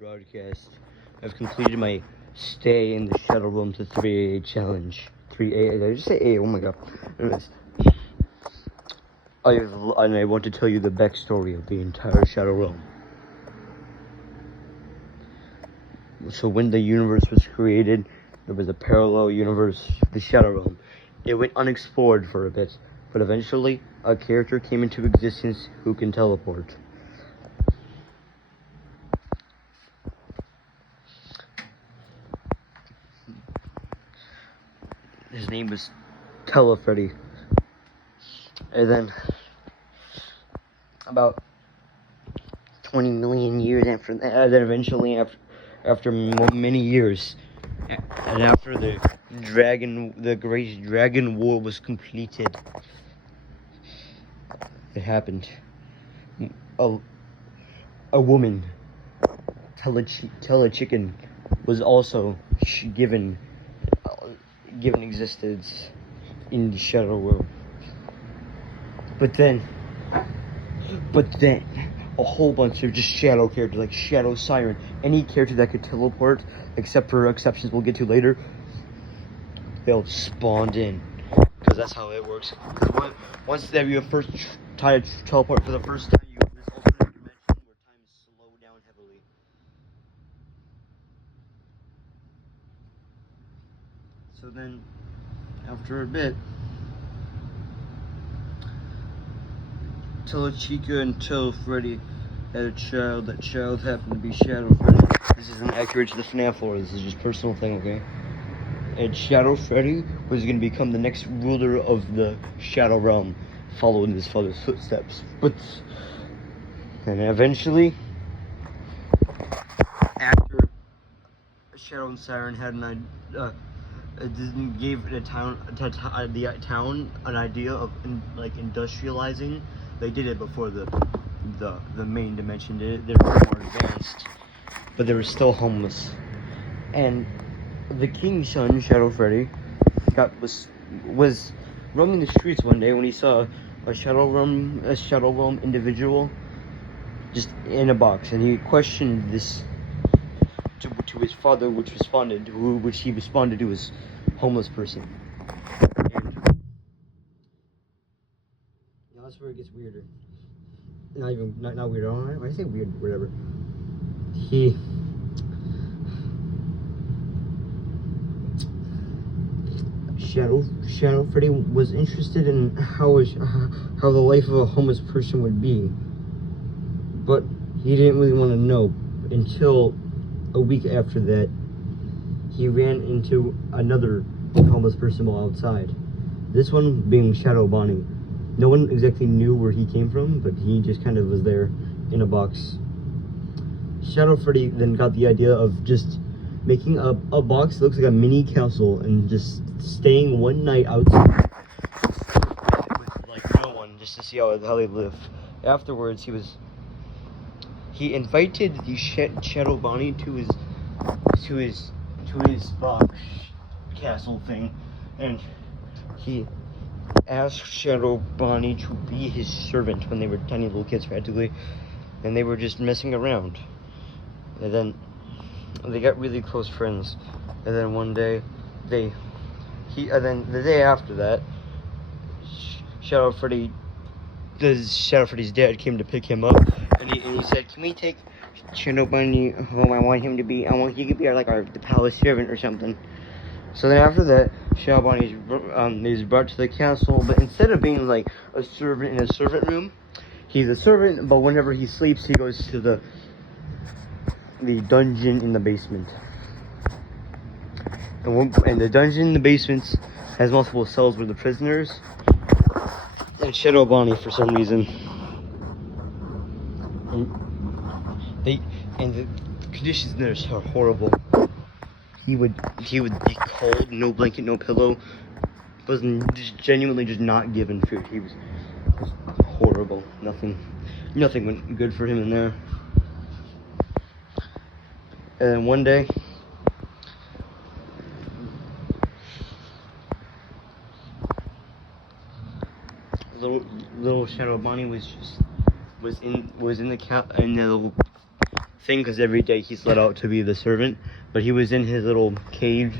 broadcast. I've completed my stay in the Shadow Realm to 3AA challenge. 3AA, did I just say A? Oh my god. Anyways, I want to tell you the backstory of the entire Shadow Realm. So when the universe was created, there was a parallel universe, the Shadow Realm. It went unexplored for a bit, but eventually a character came into existence who can teleport. His name was Telefreddy. And then, about 20 million years after that, then eventually after many years, and after the Great Dragon War was completed, it happened. A woman, Telechicken, was also given existence in the Shadow World. But then a whole bunch of just shadow characters like Shadow Siren, any character that could teleport, except for exceptions we'll get to later, they'll spawn in, because that's how it works. Once that you first try to teleport for the first time, you have this alternate dimension where time is slowed down heavily. So then, after a bit, Telechica and Telefreddy had a child. That child happened to be Shadow Freddy. This isn't accurate to the FNAF lore. This is just personal thing, okay? And Shadow Freddy was going to become the next ruler of the Shadow Realm, following his father's footsteps. But and eventually, after Shadow and Siren had gave the town an idea of industrializing. They did it before the main dimension did it. They were more advanced, but they were still homeless. And the king's son, Shadow Freddy, was roaming the streets one day when he saw a Shadow Realm individual just in a box, and he questioned this to his father, which he responded to as homeless person. And now that's where it gets weirder. Not weird. I say weird, whatever. Shadow Freddy was interested in how the life of a homeless person would be, but he didn't really want to know until a week after that. He ran into another homeless person while outside. This one being Shadow Bonnie. No one exactly knew where he came from, but he just kind of was there in a box. Shadow Freddy then got the idea of just making a box that looks like a mini castle and just staying one night outside with like no one, just to see how they live. Afterwards, he invited the Shadow Bonnie to his castle thing, and he asked Shadow Bonnie to be his servant when they were tiny little kids practically, and they were just messing around. And then they got really close friends. And then one day, the day after that, Shadow Freddy's dad came to pick him up, and he said, "Can we take Shadow Bonnie home? I want he could be the palace servant or something." So then after that, Shadow Bonnie is brought to the castle, but instead of being like a servant in a servant room, he's a servant, but whenever he sleeps, he goes to the dungeon in the basement. And the dungeon in the basement has multiple cells where the prisoners and Shadow Bonnie, for some reason, and the conditions there are horrible. He would be cold, no blanket, no pillow. Wasn't genuinely just not given food. He was horrible. Nothing went good for him in there. And then one day, little Shadow Bonnie was in the thing because every day he's let out to be the servant, but he was in his little cage.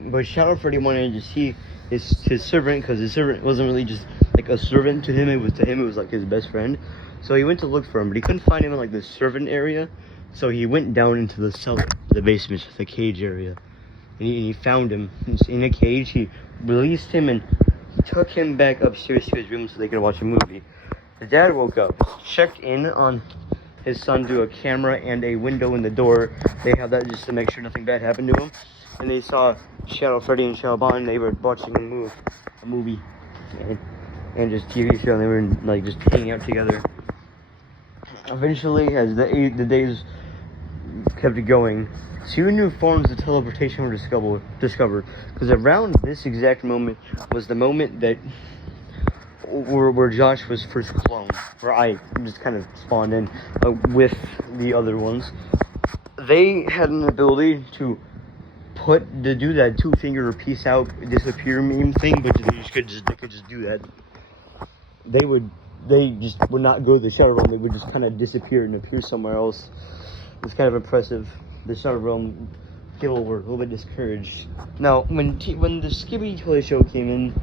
But Shadow Freddy wanted to see his servant because his servant wasn't really just like a servant to him. It was like his best friend. So he went to look for him, but he couldn't find him in like the servant area. So he went down into the cellar, the basement, the cage area, and he found him in a cage. He released him and took him back upstairs to his room so they could watch a movie. The dad woke up, checked in on his son through a camera and a window in the door. They had that just to make sure nothing bad happened to him. And they saw Shadow Freddy and Shadow Bonnie. They were watching a movie, and just TV show. And they were like just hanging out together. Eventually, as the days kept going, 2 new forms of teleportation were discovered. Because around this exact moment was the moment that where Josh was first cloned, where I just kind of spawned in with the other ones. They had an ability to do that 2-finger peace out disappear meme thing, but they could just do that. They just would not go to the Shadow Realm. They would just kind of disappear and appear somewhere else. It's kind of impressive. The Shadow Realm people were a little bit discouraged. Now, when the Skibidi Toy Show came in,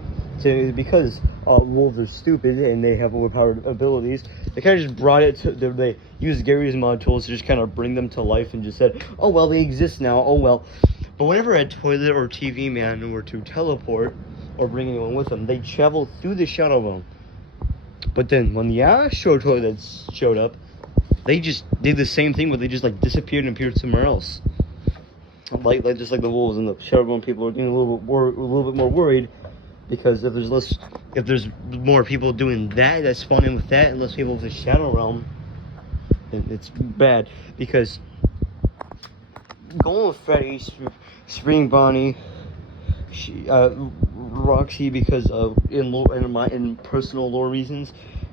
because wolves are stupid and they have overpowered abilities, they kind of just brought it to. They used Gary's mod tools to just kind of bring them to life and just said, "Oh well, they exist now. Oh well." But whenever a toilet or TV man were to teleport or bring anyone with them, they travel through the Shadow Realm. But then when the Astro Toilets showed up, they just did the same thing, but they just like disappeared and appeared somewhere else. Like just like the wolves and the Shadow Realm people are getting a little bit more worried, because if there's more people doing that spawning with that, and less people with the Shadow Realm, then it's bad. Because Golden Freddy, Spring Bonnie, Roxy, because of in personal lore reasons,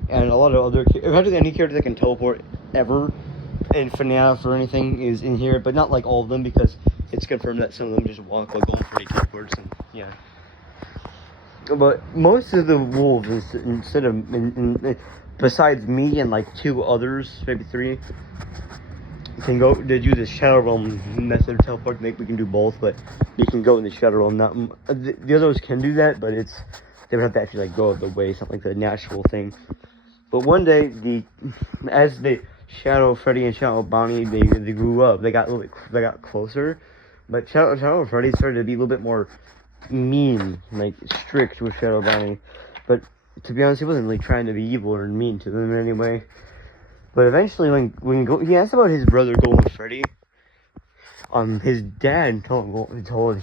and a lot of other, eventually any character that can teleport ever in FNAF or anything is in here, but not like all of them, because it's confirmed that some of them just walk like Golden Freddy teleports, and yeah. But most of the wolves, besides me and like 2 others, maybe 3, can go to do the Shadow Realm method of teleport. We can do both, but you can go in the Shadow Realm. Not the others can do that, but they would have to actually like go out of the way, something like the natural thing. But one day, as the Shadow Freddy and Shadow Bonnie they grew up, they got closer. But Shadow Freddy started to be a little bit more mean, like strict with Shadow Bonnie. But to be honest, he wasn't really trying to be evil or mean to them in any way. But eventually, when he asked about his brother Golden Freddy, his dad told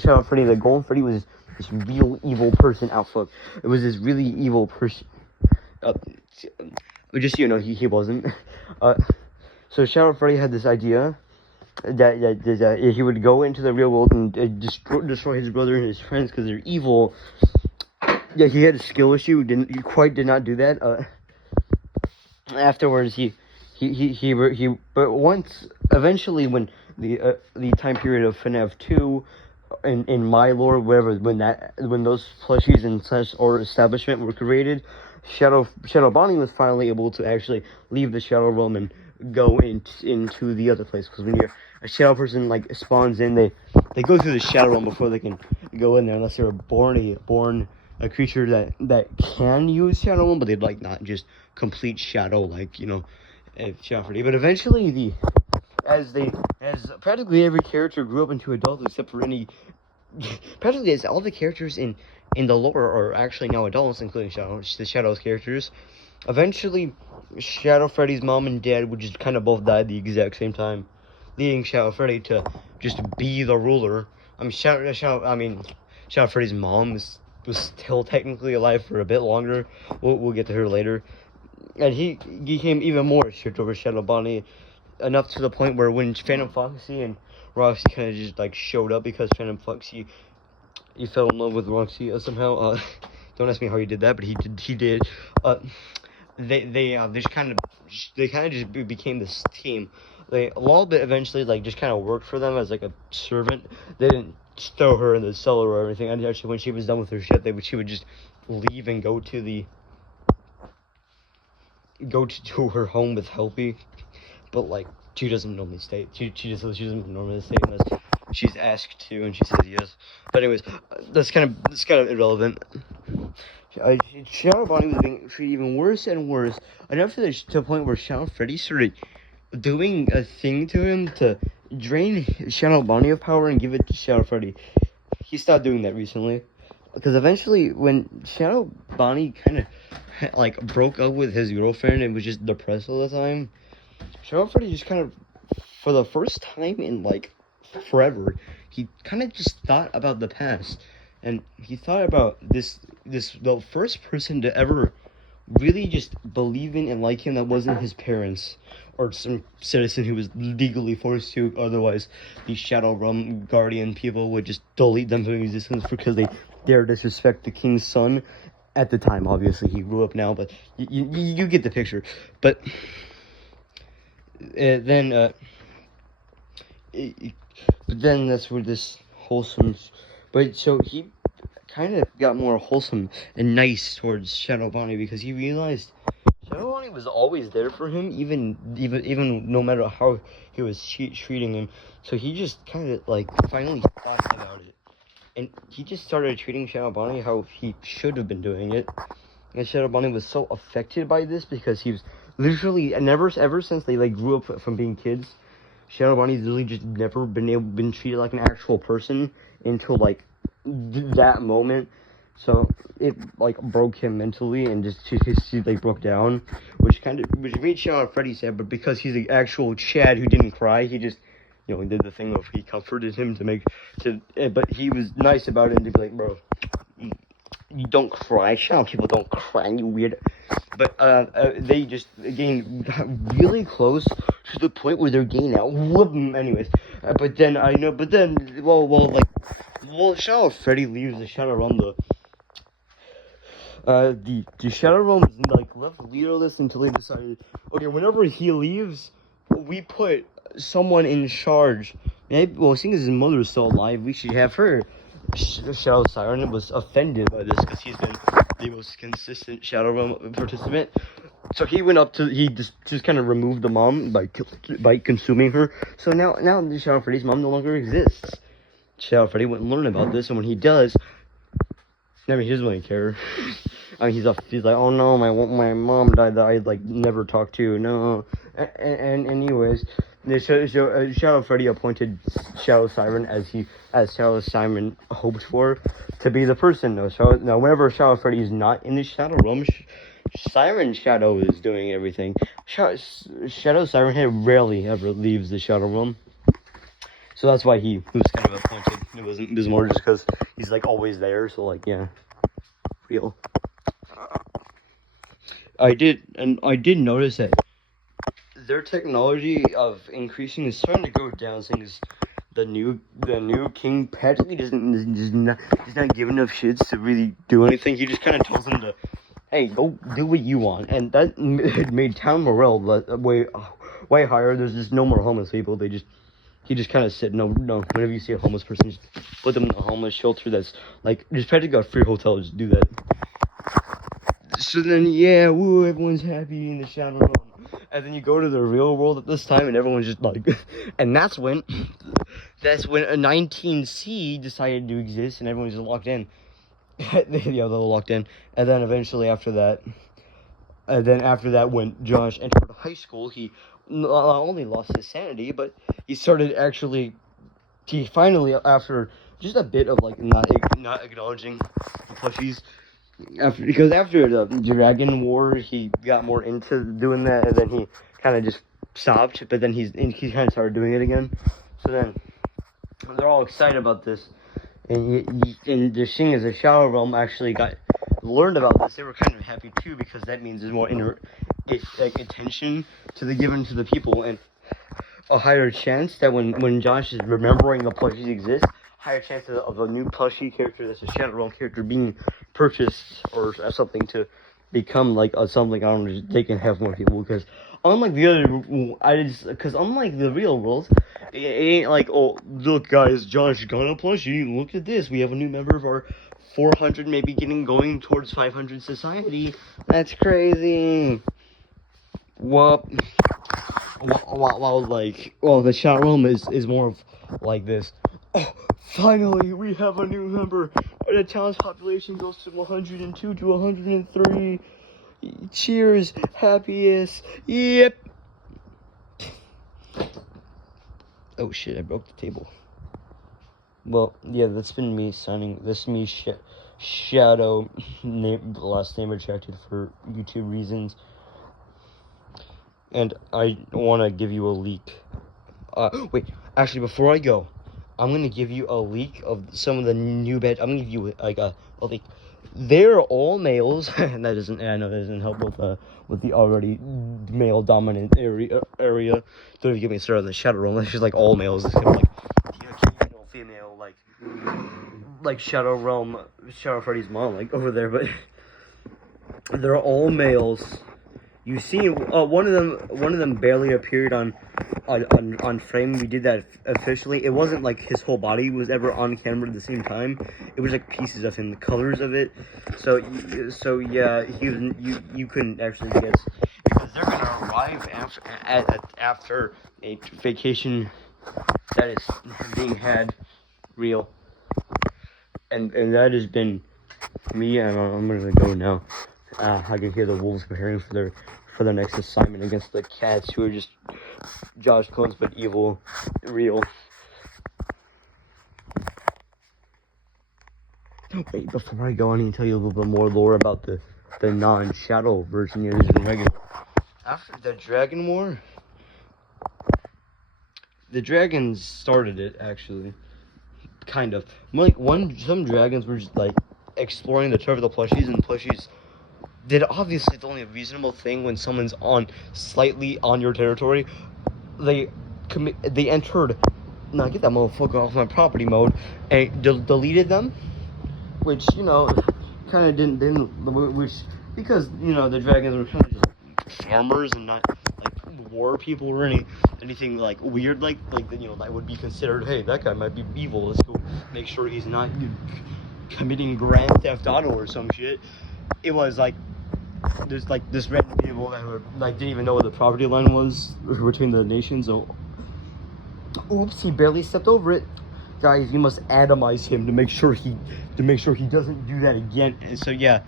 Shadow Freddy that Golden Freddy was this real evil person outlook. It was this really evil person. Just so you know, he wasn't. So Shadow Freddy had this idea that he would go into the real world and destroy his brother and his friends because they're evil. Yeah, he had a skill issue. He quite did not do that. Afterwards, but once, eventually, when the time period of FNAF 2, in my lore, whatever, when those plushies and such or establishment were created, Shadow Bonnie was finally able to actually leave the Shadow Realm and go into the other place. Because when a shadow person like spawns in, they go through the Shadow Realm before they can go in there, unless they're born a creature that can use Shadow Realm, but they'd like not just complete Shadow, like, you know, Shadow Freddy. But eventually, as practically every character grew up into adults, except for practically as all the characters in the lore are actually now adults, including the Shadow's characters. Eventually, Shadow Freddy's mom and dad would just kind of both die at the exact same time, leading Shadow Freddy to just be the ruler. Shadow Freddy's mom was still technically alive for a bit longer. We'll get to her later. And he became even more strict over Shadow Bonnie, enough to the point where when Phantom Foxy and Roxy kind of just like showed up, because Phantom Foxy, he fell in love with Roxy somehow. Don't ask me how he did that, but he did. They kind of just became this team. A little bit eventually like just kind of worked for them as like a servant. They didn't throw her in the cellar or anything. And actually, when she was done with her shit, she would just leave and go to her home with Helpy. But like, She doesn't normally stay. She doesn't normally stay unless she's asked to, and she says yes. But anyways, that's kind of irrelevant. Shadow Bonnie was being treated even worse and worse, enough to the point where Shadow Freddy started doing a thing to him to drain Shadow Bonnie of power and give it to Shadow Freddy. He stopped doing that recently, because eventually, when Shadow Bonnie kind of like broke up with his girlfriend and was just depressed all the time, Shadow Freddy just kind of, for the first time in like forever, he kind of just thought about the past, and he thought about the first person to ever really just believe in and like him that wasn't his parents or some citizen who was legally forced to. Otherwise, the Shadow Realm Guardian people would just delete them from existence because they dare disrespect the king's son. At the time, obviously, he grew up now, but you get the picture. But then that's where this wholesome. But so he kind of got more wholesome and nice towards Shadow Bonnie because he realized Shadow Bonnie was always there for him, even no matter how he was treating him. So he just kind of like finally thought about it, and he just started treating Shadow Bonnie how he should have been doing it. And Shadow Bonnie was so affected by this because he was literally ever since they like grew up from being kids, Shadow Bonnie's literally just never been treated like an actual person until like that moment. So it like broke him mentally, and just he like broke down, which made Shadow Freddy sad. But because he's the actual Chad who didn't cry, he just did the thing of he comforted him but he was nice about it and to be like, bro, you don't cry. Shadow people don't cry, you weird. But they just got really close to the point where they're getting out. Anyways, but then Shadow Freddy leaves the Shadow Realm. The Shadow Realm is like left leaderless until they decided, okay, whenever he leaves, we put someone in charge. Maybe, seeing as his mother is still alive, we should have her. Shadow Siren was offended by this because he's been the most consistent Shadow Realm participant. So he went up to, he just kind of removed the mom by consuming her. So now the Shadow Freddy's mom no longer exists. Shadow Freddy wouldn't learn about this, and when he does, he doesn't really care. He's like, oh no, my mom died that I'd like never talk to. No, and anyways, Shadow Freddy appointed Shadow Siren as Shadow Siren hoped for to be the person. Now whenever Shadow Freddy is not in the Shadow Realm, Siren Shadow is doing everything. Shadow Siren rarely ever leaves the Shadow Realm. So that's why he was kind of appointed. It was more just because he's like always there. So like, yeah, real. I did notice that their technology of increasing is starting to go down. Saying the new king practically does not give enough shits to really do anything. He just kind of tells them to, hey, go do what you want, and that made town morale way higher. There's just no more homeless people. He just kind of said, no, whenever you see a homeless person, just put them in a homeless shelter that's, like, just practically a free hotel, just do that. So then, yeah, woo, everyone's happy in the Shadow Realm. And then you go to the real world at this time, and everyone's just like, and that's when a 19C decided to exist, and everyone's just locked in. They're locked in. And then eventually after that, when Josh entered high school, he not only lost his sanity, but he finally, after just a bit of like not acknowledging the plushies, after the Dragon War, he got more into doing that, and then he kind of just stopped. But then he kind of started doing it again. So then they're all excited about this, and the thing is, the Shadow Realm actually learned about this. They were kind of happy too, because that means there's more attention given to the people, and a higher chance that when Josh is remembering the plushies exist, higher chance of a new plushie character that's a Shadow Realm character being purchased or something to become like something. I don't know, they can have more people, because unlike the real world, it ain't like, oh look guys, Josh got a plushie, look at this, we have a new member of our 400, maybe going towards 500 society. That's crazy. Whoop. While the Shadow Realm is more of like this. Oh, finally, we have a new member. The town's population goes to 102 to 103. Cheers, happiest. Yep. Oh shit, I broke the table. Well, yeah, that's been me signing. This is me, Shadow, last name retracted for YouTube reasons. And I want to give you a leak. Wait, actually, before I go, I'm going to give you a leak of some of the new I'm going to give you, like, a leak. They're all males, and I know that doesn't help with the already male-dominant area. Don't even get me started on the Shadow Realm. It's just, like, all males. It's kind of, like, the occasional female, like Shadow Realm, Shadow Freddy's mom, like, over there, but they're all males. You see, one of them barely appeared on frame. We did that officially. It wasn't like his whole body was ever on camera at the same time. It was like pieces of him, the colors of it. So yeah, you couldn't actually guess, because they're gonna arrive after a vacation that is being had real, and that has been me. And I'm gonna go now. I can hear the wolves preparing for their next assignment against the cats, who are just Josh clones but evil, real. Wait, before I go, I need to tell you a little bit more lore about the non-Shadow version of the Dragon. After the Dragon War, the dragons started it, actually. Kind of. Like, some dragons were just, like, exploring the turf of the plushies, and the plushies did obviously the only reasonable thing when someone's slightly on your territory. They entered, now get that motherfucker off my property mode, and deleted them, which, you know, kind of didn't, which, because, you know, the dragons were kind of just farmers and not, like, war people or anything, like, weird, like, you know, that would be considered, hey, that guy might be evil, let's go make sure he's not committing Grand Theft Auto or some shit. It was, like, there's, like, this random people that were, like, didn't even know what the property line was between the nations, so, oops, he barely stepped over it. Guys, you must atomize him to make sure he doesn't do that again. And so, yeah,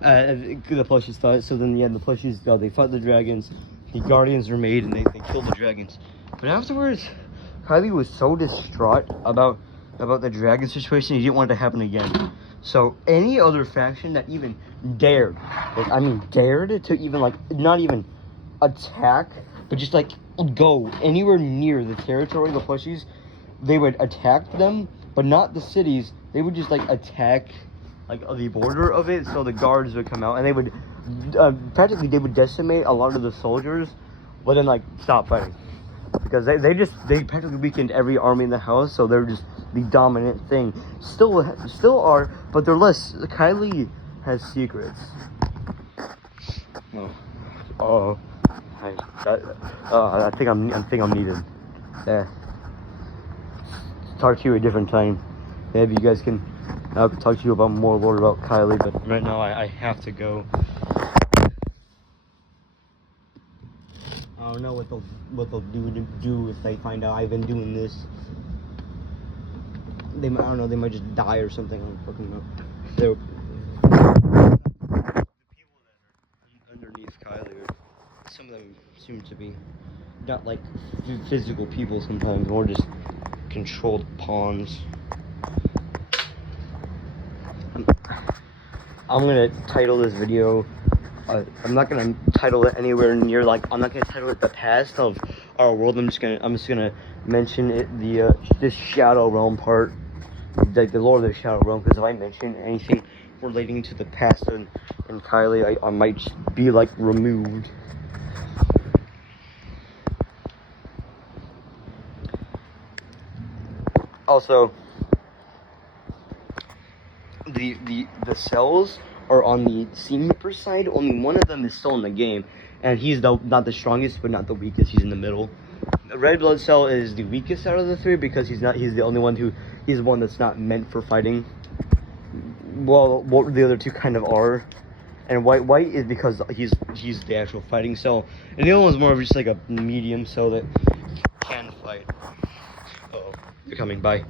the plushies thought, so then, yeah, the plushies, they fought the dragons, the guardians were made, and they killed the dragons. But afterwards, Kylie was so distraught about the dragon situation, he didn't want it to happen again. So any other faction that even dared to even, like, not even attack, but just, like, go anywhere near the territory of the plushies, they would attack them, but not the cities. They would just, like, attack, like, the border of it, so the guards would come out, and they would, practically, they would decimate a lot of the soldiers, but then, like, stop fighting. Because they practically weakened every army in the house, so they're just the dominant thing. Still are, but they're less. Kylie has secrets. I think I'm needed. Yeah. Talk to you a different time. Maybe you guys can. I'll talk to you about more lore about Kylie, but right now I have to go. I don't know what they'll do if they find out I've been doing this. I don't know, they might just die or something. I don't fucking know. The people that are underneath Kylie, some of them seem to be not like physical people sometimes, more just controlled pawns. I'm gonna title this video. I'm not gonna title it anywhere near, like, I'm not gonna title it the past of our world. I'm just gonna mention it, this Shadow Realm part, like the lore of the Shadow Realm, because if I mention anything relating to the past and Kylie, I might just be, like, removed. Also, the cells are on the Seameeper side. Only one of them is still in the game, and he's not the strongest, but not the weakest. He's in the middle. The Red Blood Cell is the weakest out of the three, because he's the only one he's the one that's not meant for fighting. Well, what the other two kind of are. And white is because he's the actual fighting cell, and the other one's more of just like a medium cell that can fight. Uh-oh, they're coming by.